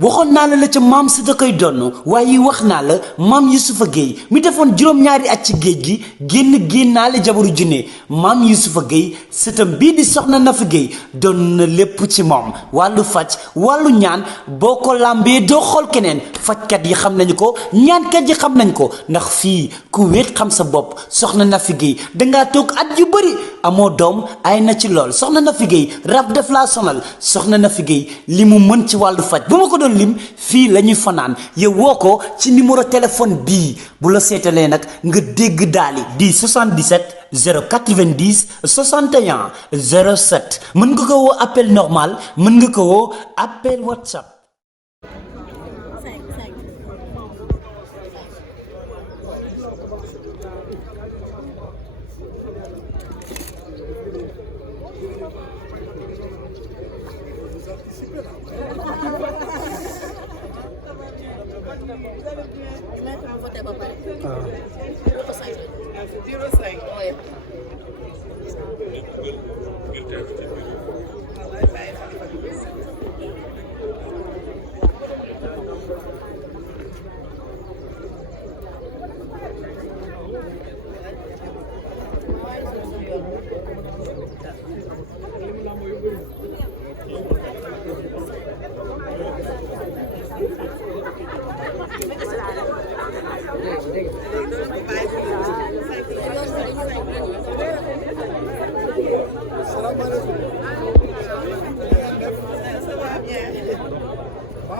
waxoon naa la ca maam si da koy donn waaye wax naa la maam Yusufa Gueye mi defoon juróom-ñaari at ci géej gi génnaale jabaru junne maam Yusufa Gueye sëtam bii di soxna Nafi Gueye doon na lépp ci moom wàllu faj wàllu ñaan boo ko làmbee doo xool keneen fajkat yi xam nañu ko ñaankat yi xam nañ ko ndax fii ku wéet xam sa bopp soxna Nafi Gueye dangaa toog at yu bëri amoo doom ay na ci lool soxna Nafi Gueye rab def laa sonal soxna Nafi Gueye li mu mën ci wàllu faj bu ma ko doon lim fii la ñuy fanaan yow woo ko ci numéro téléphone bii bu la seetalee nag nga dégg daali di 77 090 61 07 mën nga ko woo appel normal mën nga ko woo appel WhatsApp.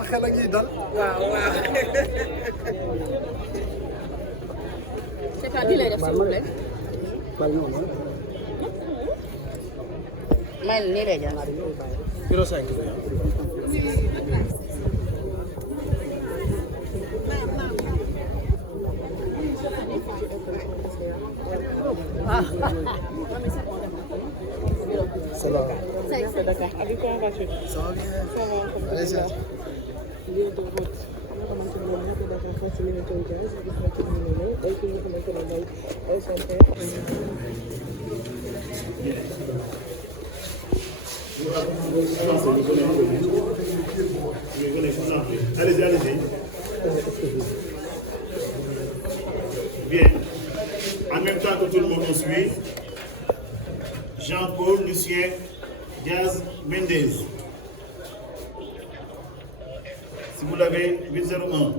xel ak yi dal waaw waaw c'est pas di lay def s'il vous plaît may ni lay jàng 05 c'est là. C'est Dakar. Avec quoi on va faire? Ça va bien. Ça va. Allez, ça. Lieu de vote. Allez-y, allez-y. Bien. En même temps que tout le monde nous suit, Jean-Paul Lucien Diaz Mendez. Si vous l'avez, 801.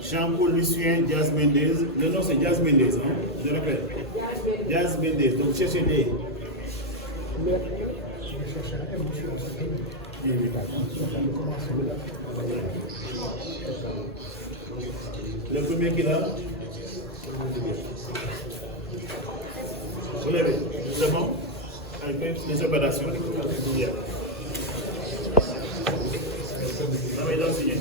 Jean-Paul Lucien Diaz Mendez. Le nom c'est Diaz Mendez, hein? Je répète. Diaz Mendez. Donc cherchez des. Le premier qui l'a. Vous l'avez. C'est bon? Avec les opérations. Bien. Ça va être signé.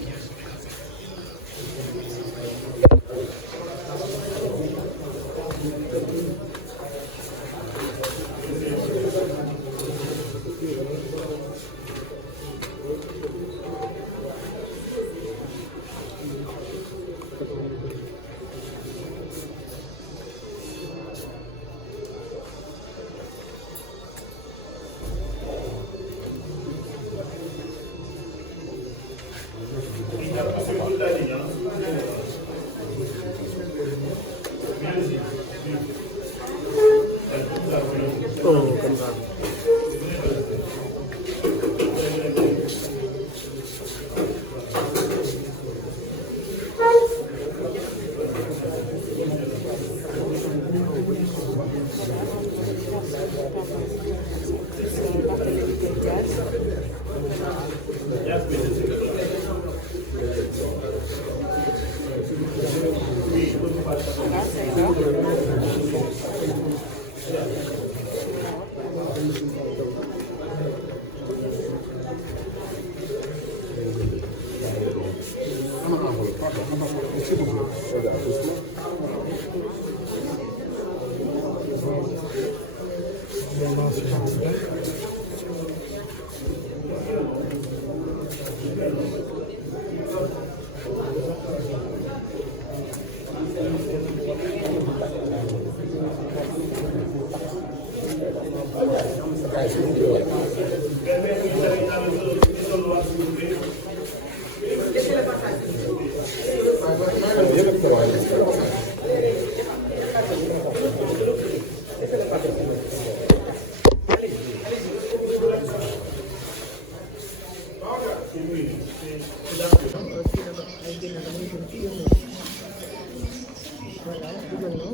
Voilà, dugal na.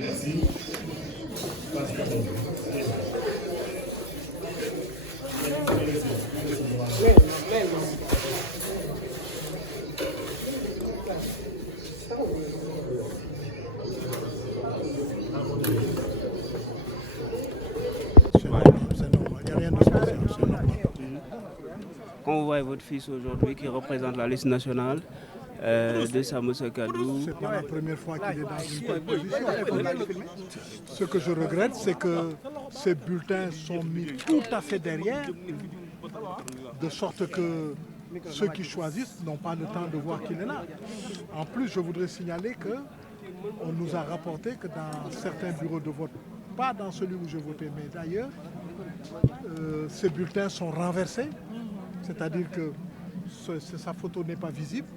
Merci. Passe par là. C'est normal, il n'y a rien de spécial, c'est normal. Quand vous voyez votre fils aujourd'hui qui représente la liste nationale de Samosa Kadou, C'est pas la première fois qu'il est dans une telle position. Ce que je regrette, c'est que ces bulletins sont mis tout à fait derrière, de sorte que ceux qui choisissent n'ont pas le temps de voir qu'il est là. En plus, je voudrais signaler que on nous a rapporté que dans certains bureaux de vote, pas dans celui où je votais, mais d'ailleurs, ces bulletins sont renversés, c'est-à-dire que sa photo n'est pas visible,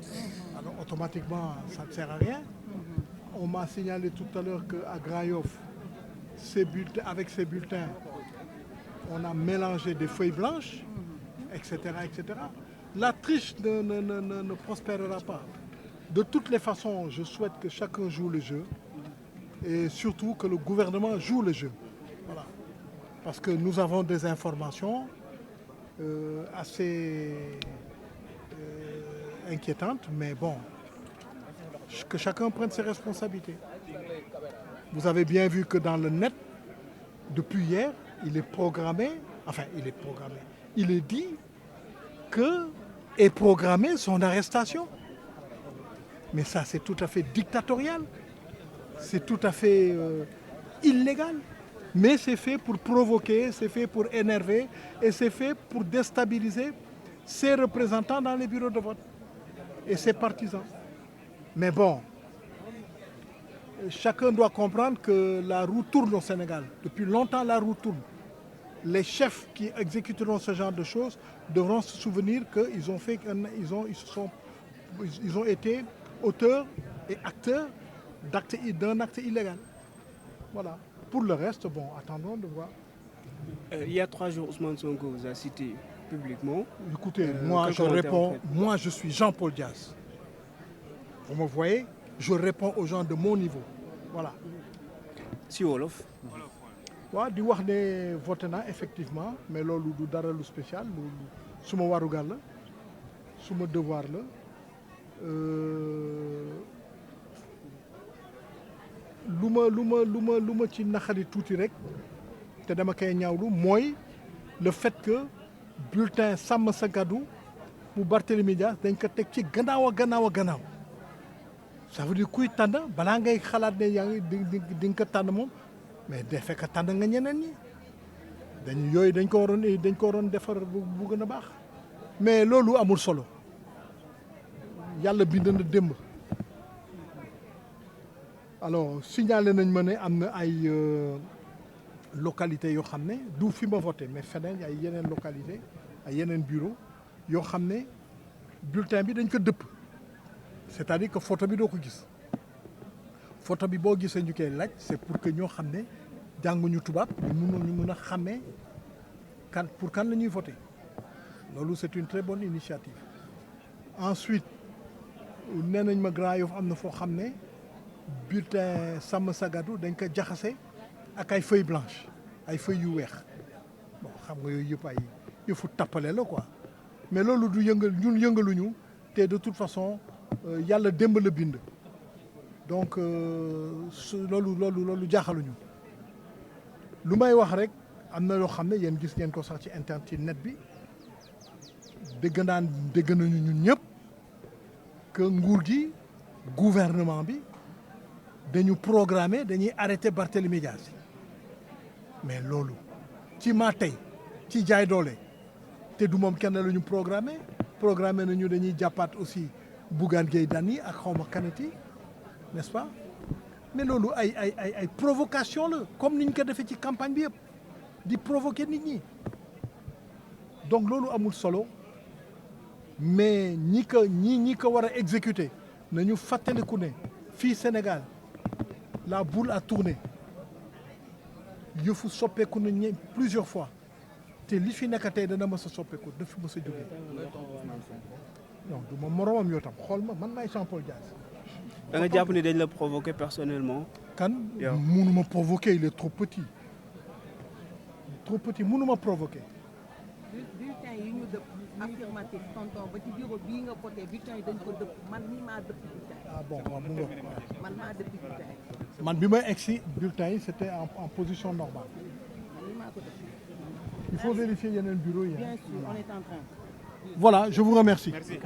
alors automatiquement ça ne sert à rien. On m'a signalé tout à l'heure qu'à Grayoff, avec ces bulletins, on a mélangé des feuilles blanches, etc., etc. La triche ne prospérera pas. De toutes les façons, je souhaite que chacun joue le jeu et surtout que le gouvernement joue le jeu. Voilà. Parce que nous avons des informations assez inquiétantes, mais bon, que chacun prenne ses responsabilités. Vous avez bien vu que dans le net, depuis hier, il est dit que est programmée son arrestation. Mais ça, c'est tout à fait dictatorial, c'est tout à fait illégal. Mais c'est fait pour provoquer, c'est fait pour énerver et c'est fait pour déstabiliser ses représentants dans les bureaux de vote et ses partisans. Mais bon, chacun doit comprendre que la roue tourne au Sénégal. Depuis longtemps, la roue tourne. Les chefs qui exécuteront ce genre de choses devront se souvenir qu'ils ont été auteurs et acteurs d'un acte illégal. Voilà. Pour le reste, bon, attendons de voir. il y a 3 jours, Ousmane Sonko vous a cité publiquement. Écoutez, moi quel je commentaire réponds, vous faites? moi je suis Jean-Paul Diaz. Vous me voyez, je réponds aux gens de mon niveau. Voilà. Si Wolof, waaw di wax ne voté naa effectivement mais loolu du dara lu spécial lu suma warugar la suma devoir la lu ma ci naxari tuuti rek te dama koy ñaawlu mooy le fait que bulletin Sàmm Sa Kàddu bu Barthélémy Dias dañ ko teg ci gannaaw a gannaaw ça veut dire kuy tànn balaa ngay xalaat ne yaa ngi di nga ko tànn moom mais day fekk tànn nga ñeneen ñi dañ ko waroon defar bu gën a baax mais loolu amul solo yàlla bind na démb alors signalé nañ ma ne am na ay localités yoo xam ne du fi ma voté mais feneen ay yeneen localité ay yeneen bureau yoo xam ne bulletin bi dañ ko dëpp c'est-à-dire que photo bi doo ko gis photo bi boo gisee ñu koy laaj c'est pour que ñoo xam ne jànguñu tubaab ñu mun a xàmmee pour kan la ñuy voter loolu c'est une très bonne initiative. Ensuite nee nañ ma Grand Yoff am na foo xam ne bulletin Sàmm Sa Kàddu dañ ko jaxase ak ay feuilles blanches ay feuilles yu weex bon xam nga yooyu yëpp ay yëfu tappale la quoi mais loolu du ñun yëngaluñu te de toute façon yàlla démb la bind. donc loolu jaaxaluñu lu may wax rek am na loo xam ne yéen gis ngeen ko sax ci internet ci net bi dégg nañu ñun ñëpp que nguur gi gouvernement bi dañu programmer dañuy arrêter Barthélémy Dias mais loolu ci maa tey ci jaay doole te du moom kenn la ñu programmer nañu dañuy jàppaat aussi Bougane Gueye Dany ak xawma kanati n'est-ce pas mais loolu ay provocation la comme ni ñu ko defee ci campagne bi yëpp di provoquer nit ñi donc loolu amul solo mais ñi ko war a exécuter nañu fàttaliku ne fii Sénégal la boule a tourné yëfu soppeeku nañ plusieurs fois te li fi nekk tey dana mës a soppeeku daf fi mës a jógee. non du ma moromam yoo tam xool ma man maay Jean-Paul Dias. da nga jàpp ni dañ la provoquer personnellement. kan mënuma provoquer il est trop petit. trop petit mënuma provoquer. bulletin yi ñu dëpp affirmatif tonton ba ci bureau bii nga voté bulletin yi dañ ko dëpp man mii maa dëpp bulletin. ah bon waaw mu ngoog. man maa dëpp bulletin. man bi may egsi bulletin yi c'était en position normale. man mii maa ko dëpp. il faut vérifier yeneen bureau yi. Bien sûr, on est en train. Voilà, je vous remercie. Merci.